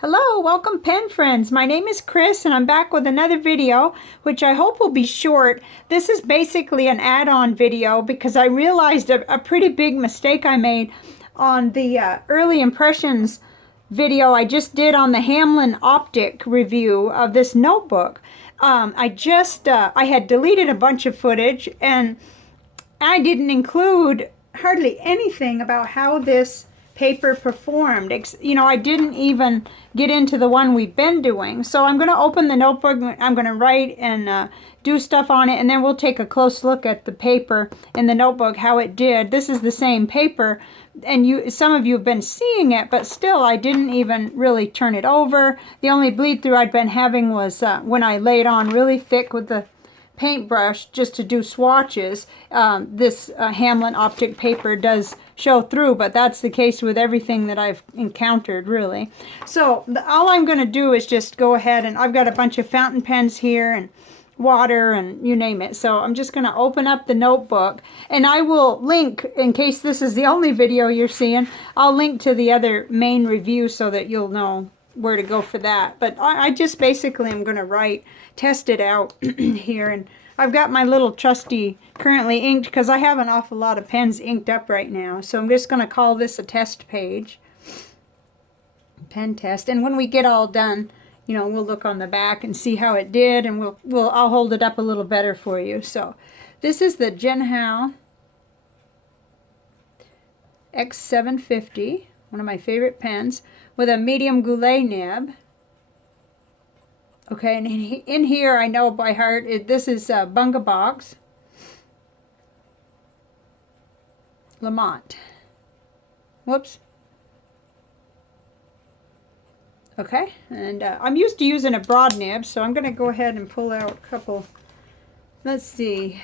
Hello, welcome pen friends. My name is Chris and I'm back with another video, which I hope will be short. This is basically an add-on video because I realized a pretty big mistake I made on the early impressions video I just did on the Hamelin Optik review of this notebook. I had deleted a bunch of footage and I didn't include hardly anything about how this paper performed. I didn't even get into the one we've been doing. So I'm going to open the notebook. I'm going to write and do stuff on it, and then we'll take a close look at the paper in the notebook, how it did. This is the same paper, and some of you have been seeing it, but still I didn't even really turn it over. The only bleed through I'd been having was when I laid on really thick with the paintbrush just to do swatches. This Hamelin Optik paper does show through, but that's the case with everything that I've encountered, really. So all I'm going to do is just go ahead, and I've got a bunch of fountain pens here and water and you name it. So I'm just going to open up the notebook, and I will link, in case this is the only video you're seeing, I'll link to the other main review so that you'll know where to go for that. But I just basically am going to test it out here, and I've got my little trusty currently inked because I have an awful lot of pens inked up right now. So I'm just going to call this a test page, pen test, and when we get all done, we'll look on the back and see how it did, and I'll hold it up a little better for you. So this is the Jinhao X750, one of my favorite pens, with a medium goulet nib. Okay, and in here, I know by heart, this is Bunga Box, Lamont. Whoops. Okay, and I'm used to using a broad nib, so I'm going to go ahead and pull out a couple. Let's see.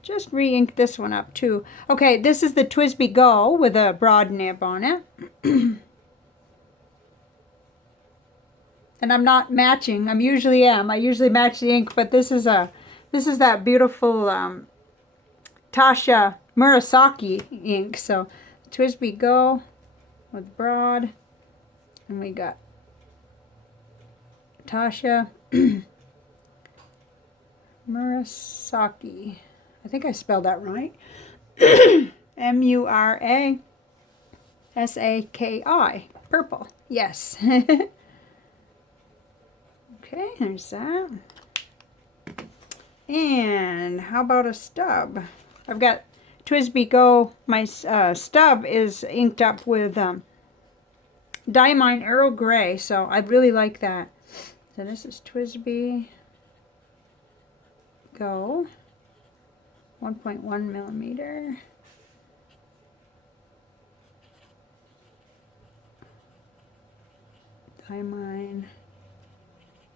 Just re-ink this one up, too. Okay, this is the TWSBI Go with a broad nib on it. And I'm not matching. I usually match the ink, but this is that beautiful Tasha Murasaki ink. So TWSBI Go with broad, and we got Tasha Murasaki. I think I spelled that right. M-U-R-A-S-A-K-I. Purple. Yes. Okay, there's that. And how about a stub? I've got TWSBI Go. My stub is inked up with Diamine Earl Grey, so I really like that. So this is TWSBI Go, 1.1 millimeter. Diamine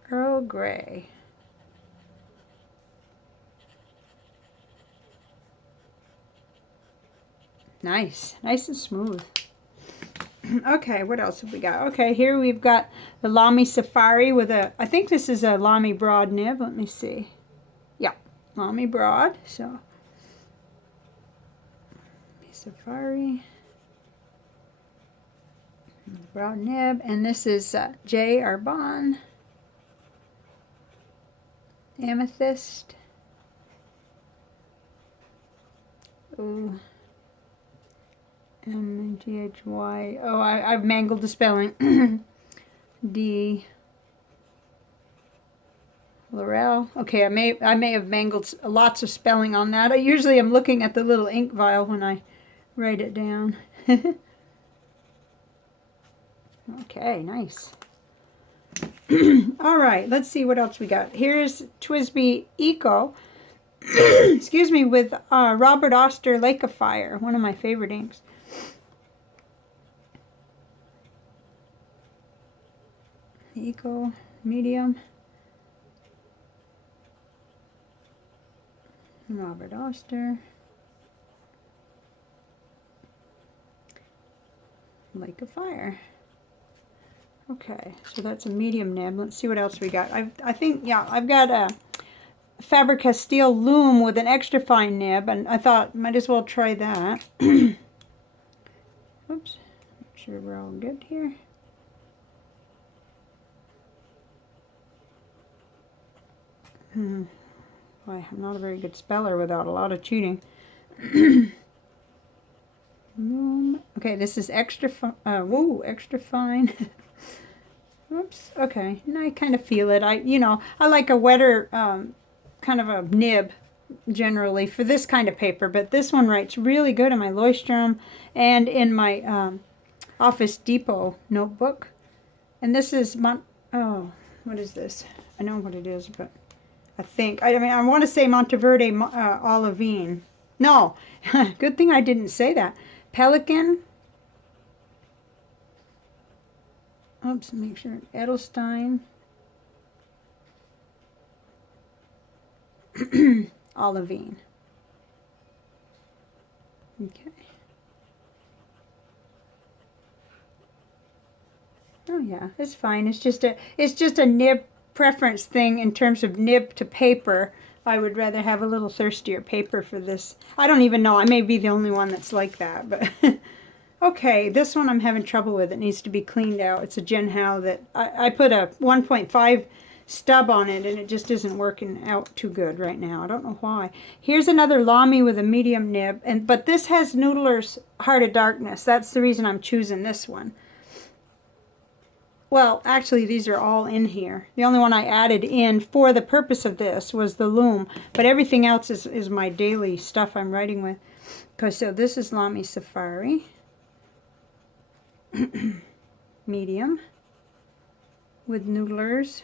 Earl Grey. Nice and smooth. Okay, what else have we got? Okay, here we've got the Lamy Safari with I think this is a Lamy broad nib. Let me see. Yeah, Lamy broad. So, Lamy Safari. Broad nib. And this is J. Arbonne. Amethyst. Ooh. M-G-H-Y. Oh, I've mangled the spelling. D. Laurel. Okay, I may have mangled lots of spelling on that. I usually am looking at the little ink vial when I write it down. Okay, nice. All right, let's see what else we got. Here's TWSBI Eco, excuse me, with Robert Oster Lake of Fire, one of my favorite inks. Eco medium. Robert Oster Lake of Fire. Okay, so that's a medium nib. Let's see what else we got. I think, yeah, I've got a Faber-Castell Loom with an extra fine nib, and I thought might as well try that. Oops, make sure we're all good here. Boy, I'm not a very good speller without a lot of cheating. Okay, this is extra woo, extra fine. Oops. Okay, and I kind of feel it. I like a wetter kind of a nib generally for this kind of paper, but this one writes really good in my Leuchtturm and in my Office Depot notebook. And this is oh, what is this? I know what it is, but I want to say Monteverde Olivine. No, good thing I didn't say that. Pelican. Oops, make sure. Edelstein. Olivine. Okay. Oh yeah, it's fine. It's just a nib preference thing in terms of nib to paper. I would rather have a little thirstier paper for this. I don't even know. I may be the only one that's like that, but okay, this one I'm having trouble with. It needs to be cleaned out. It's a Gen Hao that I put a 1.5 stub on it, and it just isn't working out too good right now. I don't know why. Here's another Lamy with a medium nib, but this has Noodler's Heart of Darkness. That's the reason I'm choosing this one. Well, actually, these are all in here. The only one I added in for the purpose of this was the loom, but everything else is my daily stuff I'm writing with. Okay, so this is Lamy Safari. Medium with Noodler's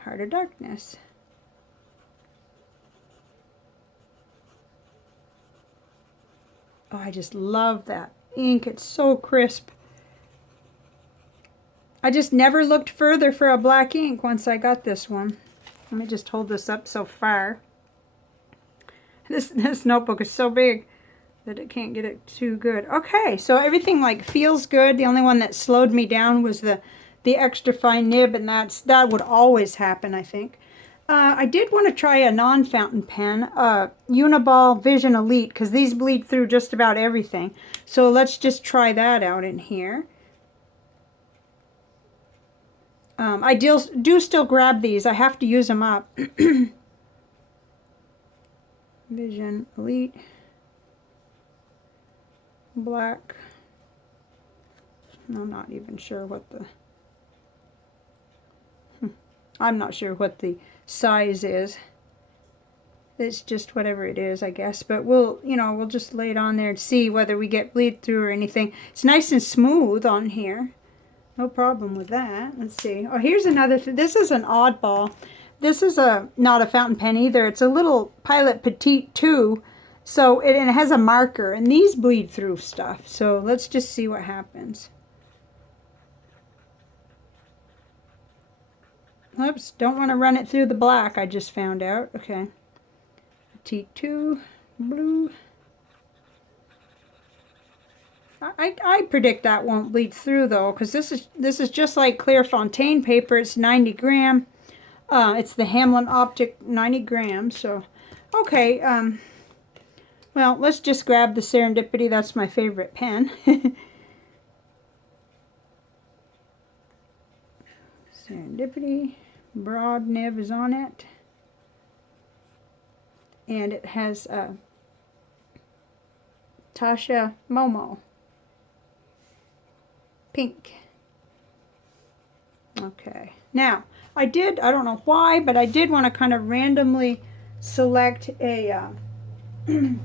Heart of Darkness. Oh, I just love that ink. It's so crisp. I just never looked further for a black ink once I got this one. Let me just hold this up so far. This notebook is so big that it can't get it too good. Okay, so everything like feels good. The only one that slowed me down was the extra fine nib, and that would always happen, I think. I did want to try a non-fountain pen, Uniball Vision Elite, because these bleed through just about everything. So let's just try that out in here. I do still grab these. I have to use them up. Vision Elite. Black. I'm not even sure what the... I'm not sure what the size is. It's just whatever it is, I guess. But we'll just lay it on there and see whether we get bleed through or anything. It's nice and smooth on here. No problem with that. Let's see. Oh, here's another thing. This is an oddball. This is not a fountain pen either. It's a little Pilot Petite 2. So it has a marker, and these bleed through stuff. So let's just see what happens. Oops, don't want to run it through the black, I just found out. Okay. Petite 2, blue. I predict that won't bleed through though, because this is just like Clairefontaine paper. It's 90 gram. It's the Hamelin Optik 90 gram. So, okay. Well, let's just grab the Serendipity. That's my favorite pen. Serendipity. Broad nib is on it. And it has Tasha Momo. Pink. Okay. Now, I don't know why, but I did want to kind of randomly select a... I'm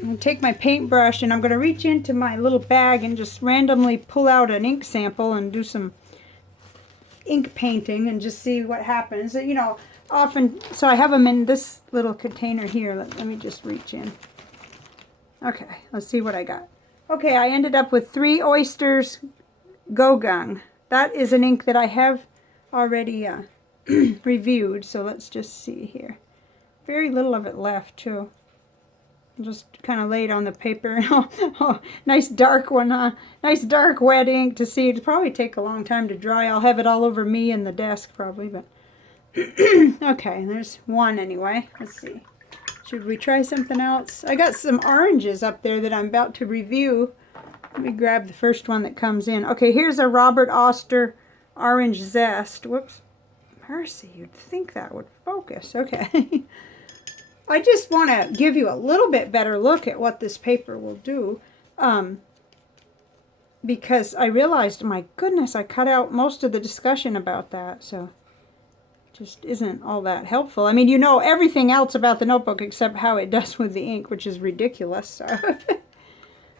going to take my paintbrush and I'm going to reach into my little bag and just randomly pull out an ink sample and do some ink painting and just see what happens. You know, often, so I have them in this little container here. Let me just reach in. Okay, let's see what I got. Okay, I ended up with 3 Oysters Gogung. That is an ink that I have already reviewed, so let's just see here. Very little of it left, too. Just kind of laid on the paper. Oh, nice dark one, huh? Nice dark wet ink to see. It'll probably take a long time to dry. I'll have it all over me and the desk, probably, but... Okay, there's one anyway. Let's see. Should we try something else? I got some oranges up there that I'm about to review. Let me grab the first one that comes in. Okay, here's a Robert Oster Orange Zest. Whoops. mercy, you'd think that would focus. Okay. I just want to give you a little bit better look at what this paper will do. Because I realized, my goodness, I cut out most of the discussion about that, so it just isn't all that helpful. I mean, you know everything else about the notebook except how it does with the ink, which is ridiculous. So.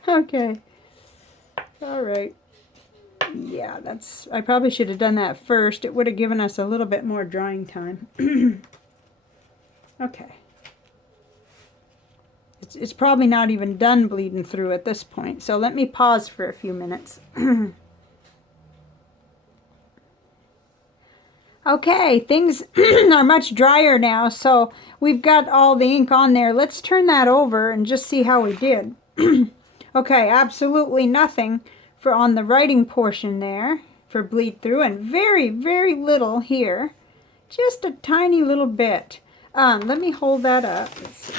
Okay. All right. Yeah, I probably should have done that first. It would have given us a little bit more drying time. Okay. It's probably not even done bleeding through at this point, so let me pause for a few minutes. Okay, things are much drier now, so we've got all the ink on there. Let's turn that over and just see how we did. Okay, absolutely nothing for on the writing portion there for bleed through, and very, very little here. Just a tiny little bit. Let me hold that up. Let's see.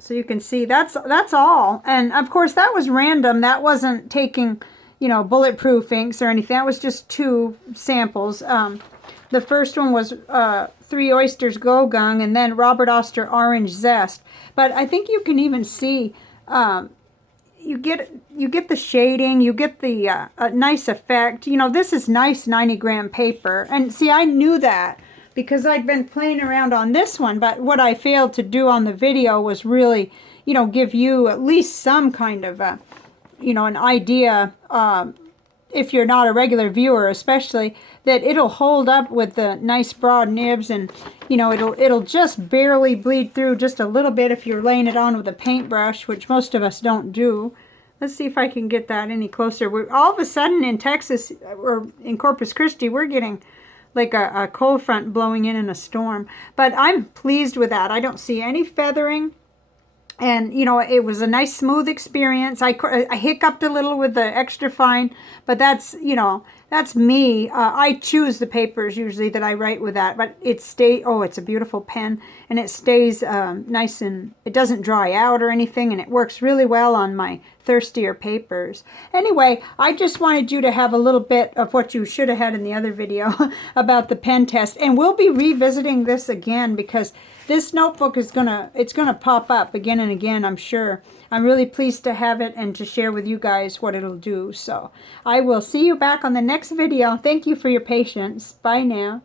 So you can see that's all. And of course that was random. That wasn't taking, you know, bulletproof inks or anything. That was just 2 samples. The first one was 3 Oysters Go Gung, and then Robert Oster Orange Zest. But I think you can even see you get the shading, you get the a nice effect. You know, this is nice 90-gram paper. And see, I knew that because I'd been playing around on this one, but what I failed to do on the video was really, you know, give you at least some kind of a, you know, an idea, if you're not a regular viewer especially, that it'll hold up with the nice broad nibs, and, you know, it'll just barely bleed through just a little bit if you're laying it on with a paintbrush, which most of us don't do. Let's see if I can get that any closer. We're all of a sudden in Texas, or in Corpus Christi, we're getting like a cold front blowing in a storm. But I'm pleased with that. I don't see any feathering. And, you know, it was a nice smooth experience. I hiccuped a little with the extra fine, but that's, you know, that's me. I choose the papers usually that I write with that, but it oh, it's a beautiful pen, and it stays nice, and it doesn't dry out or anything, and it works really well on my thirstier papers. Anyway, I just wanted you to have a little bit of what you should have had in the other video about the pen test, and we'll be revisiting this again because this notebook is it's gonna pop up again and again, I'm sure. I'm really pleased to have it and to share with you guys what it'll do. So I will see you back on the next video. Thank you for your patience. Bye now.